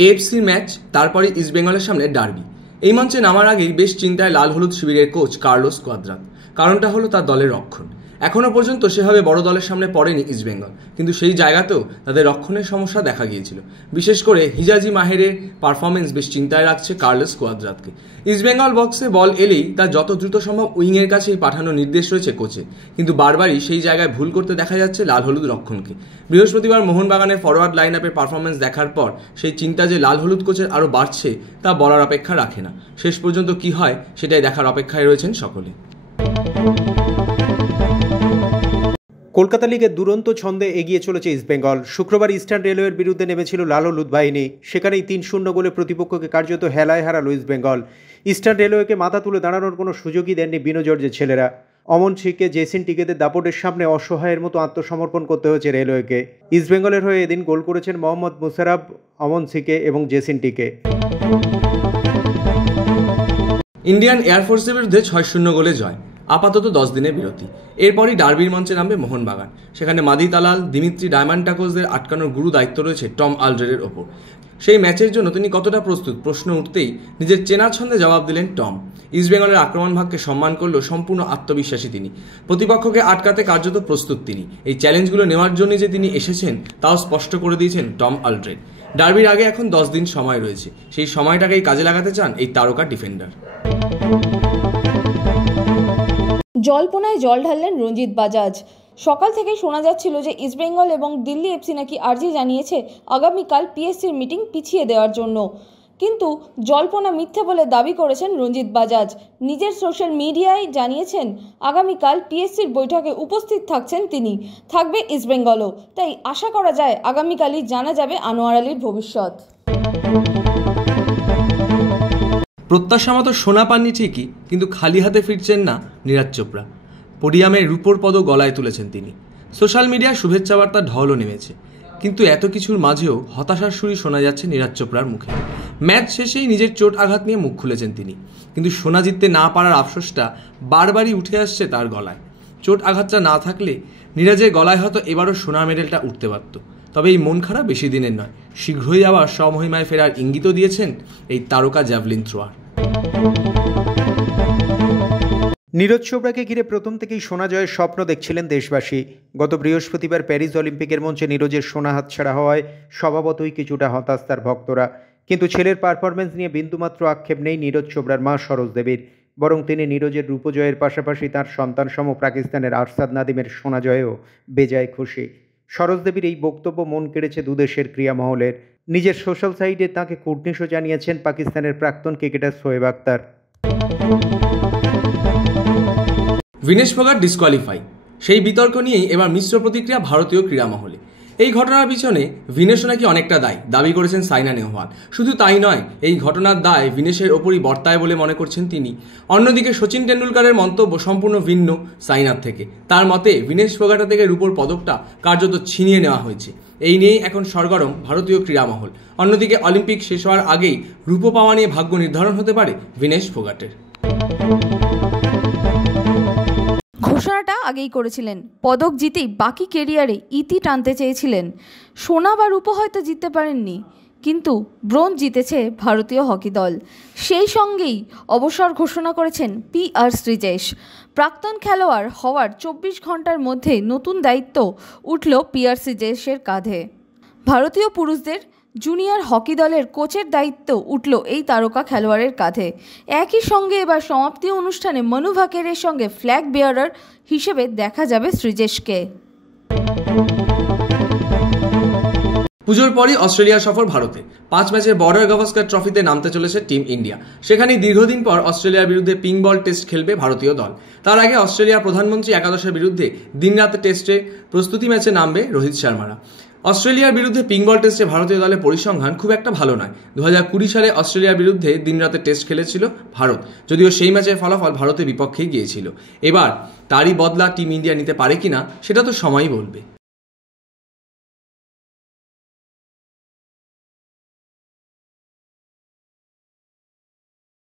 AFC match, তারপরে ইস্টবেঙ্গলের সামনে ডার্বি। এই মঞ্চে নামার আগেই বেশ চিন্তায় লাল হলুদ শিবিরের কোচ কার্লোস কোয়াদ্রাত। কারণটা হলো তার দলের রক্ষণ। এখনও পর্যন্ত সেভাবে বড় দলের সামনে পড়েনি ইস্টবেঙ্গল, কিন্তু সেই জায়গাতেও তাদের রক্ষণের সমস্যা দেখা গিয়েছিল। বিশেষ করে হিজাজি মাহেরের পারফরমেন্স বেশ চিন্তায় রাখছে কার্লোস কোয়াদ্রাতকে। ইস্টবেঙ্গল বক্সে বল এলেই তার যত দ্রুত সম্ভব উইংয়ের কাছেই পাঠানোর নির্দেশ রয়েছে কোচের, কিন্তু বারবারই সেই জায়গায় ভুল করতে দেখা যাচ্ছে লাল হলুদ রক্ষণকে। বৃহস্পতিবার মোহনবাগানের ফরওয়ার্ড লাইন আপের পারফরমেন্স দেখার পর সেই চিন্তা যে লাল হলুদ কোচের আরও বাড়ছে তা বলার অপেক্ষা রাখে না। শেষ পর্যন্ত কি হয় সেটাই দেখার অপেক্ষায় রয়েছেন সকলে। কলকাতা লিগের দুরন্ত ছন্দে এগিয়ে চলেছে ইস্টবেঙ্গল। শুক্রবার ইস্টার্ন রেলওয়ের বিরুদ্ধে নেমেছিল লাল হলুদ বাহিনী, সেখানেই ৩-০ গোলে প্রতিপক্ষকে কার্যত হেলায় হারালো ইস্টবেঙ্গল। ইস্টার্ন রেলওয়েকে মাথা তুলে দাঁড়ানোর কোনো সুযোগই দেননি বিনো জর্জের ছেলেরা। অমন সিংকে, জেসিন টিকেদের দাপটের সামনে অসহায়ের মতো আত্মসমর্পণ করতে হয়েছে রেলওয়েকে। ইস্টবেঙ্গলের হয়ে এদিন গোল করেছেন মোহাম্মদ মুশারফ, অমন সিংকে এবং জেসিন টিকে। ইন্ডিয়ান এয়ারফোর্সের বিরুদ্ধে ৬-০ গোলে জয়, আপাতত 10 দিনের বিরতি। এরপরই ডার্বির মঞ্চে নামবে মোহনবাগান। সেখানে মাদি তালাল, দিমিত্রি ডায়মান্টাকোসদের আটকানোর গুরু দায়িত্ব রয়েছে টম আলড্রেডের ওপর। সেই ম্যাচের জন্য তিনি কতটা প্রস্তুত প্রশ্ন উঠতেই নিজের চেনা ছন্দে জবাব দিলেন টম। ইস্টবেঙ্গলের আক্রমণ ভাগকে সম্মান করলেও সম্পূর্ণ আত্মবিশ্বাসী তিনি। প্রতিপক্ষকে আটকাতে কার্যত প্রস্তুত তিনি। এই চ্যালেঞ্জগুলো নেওয়ার জন্য যে তিনি এসেছেন তাও স্পষ্ট করে দিয়েছেন টম আলড্রেড। ডার্বির আগে এখন 10 দিন সময় রয়েছে, সেই সময়টাকেই কাজে লাগাতে চান এই তারকা ডিফেন্ডার। জল্পনায় জল ঢাললেন রঞ্জিত বাজাজ। সকাল থেকেই শোনা যাচ্ছিল যে ইস্টবেঙ্গল এবং দিল্লি এফসি নাকি আর্জি জানিয়েছে আগামীকাল পিএসসির মিটিং পিছিয়ে দেওয়ার জন্য, কিন্তু জল্পনা মিথ্যে বলে দাবি করেছেন রঞ্জিত বাজাজ। নিজের সোশ্যাল মিডিয়ায় জানিয়েছেন আগামীকাল পিএসসির বৈঠকে উপস্থিত থাকছেন তিনি, থাকবে ইস্টবেঙ্গলও। তাই আশা করা যায় আগামীকালই জানা যাবে আনোয়ার আলীর ভবিষ্যৎ। প্রত্যাশা মতো সোনা পাননি ঠিকই, কিন্তু খালি হাতে ফিরছেন না নীরজ চোপড়া। পোডিয়ামে রূপোর পদক গলায় তুলেছেন তিনি। সোশ্যাল মিডিয়ায় শুভেচ্ছা বার্তার ঢলও নেমেছে, কিন্তু এত কিছুর মাঝেও হতাশার সুরই শোনা যাচ্ছে নীরজ চোপড়ার মুখে। ম্যাচ শেষেই নিজের চোট আঘাত নিয়ে মুখ খুলেছেন তিনি, কিন্তু সোনা জিততে না পারার আফসোসটা বারবারই উঠে আসছে তার গলায়। চোট আঘাতটা না থাকলে নীরজের গলায় হয়তো এবারও সোনার মেডেলটা উঠতে পারত। তবে এই মন খারাপ বেশি দিনের নয়, শীঘ্রই আবার স্বমহিমায় ফেরার ইঙ্গিতও দিয়েছেন এই তারকা জ্যাভলিন থ্রোয়ার। নীরজ চোপড়াকে ঘিরে প্রথম থেকেই সোনা জয়ের স্বপ্ন দেখছিলেন দেশবাসী। গত বৃহস্পতিবার প্যারিস অলিম্পিকের মঞ্চে নীরজের সোনা হাতছাড়া হওয়ায় স্বভাবতই কিছুটা হতাশ তার ভক্তরা, কিন্তু ছেলের পারফরমেন্স নিয়ে বিন্দুমাত্র আক্ষেপ নেই নীরজ চোপড়ার মা সরোজ দেবীর। বরং তিনি নীরজের রূপজয়ের পাশাপাশি তাঁর সন্তানসম পাকিস্তানের আরশাদ নাদিমের সোনা জয়েও বেজায় খুশি। সরোজ দেবীর এই বক্তব্য মন কেড়েছে দুদেশের ক্রীড়া মহলের। নিজের সোশ্যাল সাইটে তাঁকে কুর্নিশও জানিয়েছেন পাকিস্তানের প্রাক্তন ক্রিকেটার শোয়েব আখতার। ভিনেশ ফোগাট ডিসকোয়ালিফাই, সেই বিতর্ক নিয়েই এবার মিশ্র প্রতিক্রিয়া ভারতীয় ক্রীড়া মহলে। এই ঘটনার পিছনে ভিনেশও নাকি অনেকটা দাবি করেছেন সাইনা নেহওয়াল। শুধু তাই নয়, এই ঘটনার দায় ভিনেশের ওপরই বর্তায় বলে মনে করছেন তিনি। অন্যদিকে সচিন টেন্ডুলকারের মন্তব্য সম্পূর্ণ ভিন্ন সাইনার থেকে। তার মতে ভিনেশ ফোগাটা থেকে রূপোর পদকটা কার্যত ছিনিয়ে নেওয়া হয়েছে। এই নিয়েই এখন সরগরম ভারতীয় ক্রীড়া মহল। অন্যদিকে অলিম্পিক শেষ হওয়ার আগেই রূপো পাওয়া নিয়ে ভাগ্য নির্ধারণ হতে পারে ভিনেশ ফোগাটের। ঘোষণাটা আগেই করেছিলেন, পদক জিতেই বাকি কেরিয়ারে ইতি টানতে চেয়েছিলেন। সোনা বা রূপো হয়তো জিততে পারেননি, কিন্তু ব্রোঞ্জ জিতেছে ভারতীয় হকি দল। সেই সঙ্গেই অবসর ঘোষণা করেছেন PR শ্রীজেশ। প্রাক্তন খেলোয়াড় হওয়ার 24 ঘন্টার মধ্যে নতুন দায়িত্ব উঠল PR শ্রীজেশের কাঁধে। ভারতীয় পুরুষদের জুনিয়র হকি দলের কোচের দায়িত্ব উঠল এই তারকা খেলোয়াড়ের কাঁধে। একই সঙ্গে এবার সমাপ্তি অনুষ্ঠানে মনু ভাকেরের সঙ্গে ফ্ল্যাগ বেয়ারার হিসেবে দেখা যাবে শ্রীজেশকে। পুজোর পরই অস্ট্রেলিয়া সফর ভারতে। 5 ম্যাচের বর্ডার গাভাস্কার ট্রফিতে নামতে চলেছে টিম ইন্ডিয়া। সেখানেই দীর্ঘদিন পর অস্ট্রেলিয়ার বিরুদ্ধে পিঙ্ক বল টেস্ট খেলবে ভারতীয় দল। তার আগে অস্ট্রেলিয়ার প্রধানমন্ত্রী একাদশের বিরুদ্ধে দিনরাত টেস্টে প্রস্তুতি ম্যাচে নামবে রোহিত শর্মারা। অস্ট্রেলিয়ার বিরুদ্ধে পিঙ্ক বল টেস্টে ভারতীয় দলের পরিসংখ্যান খুব একটা ভালো নয়। 2020 সালে অস্ট্রেলিয়ার বিরুদ্ধে দিনরাতে টেস্ট খেলেছিল ভারত, যদিও সেই ম্যাচের ফলাফল ভারতের বিপক্ষেই গিয়েছিল। এবার তারই বদলা টিম ইন্ডিয়া নিতে পারে কিনা সেটা তো সময়ই বলবে।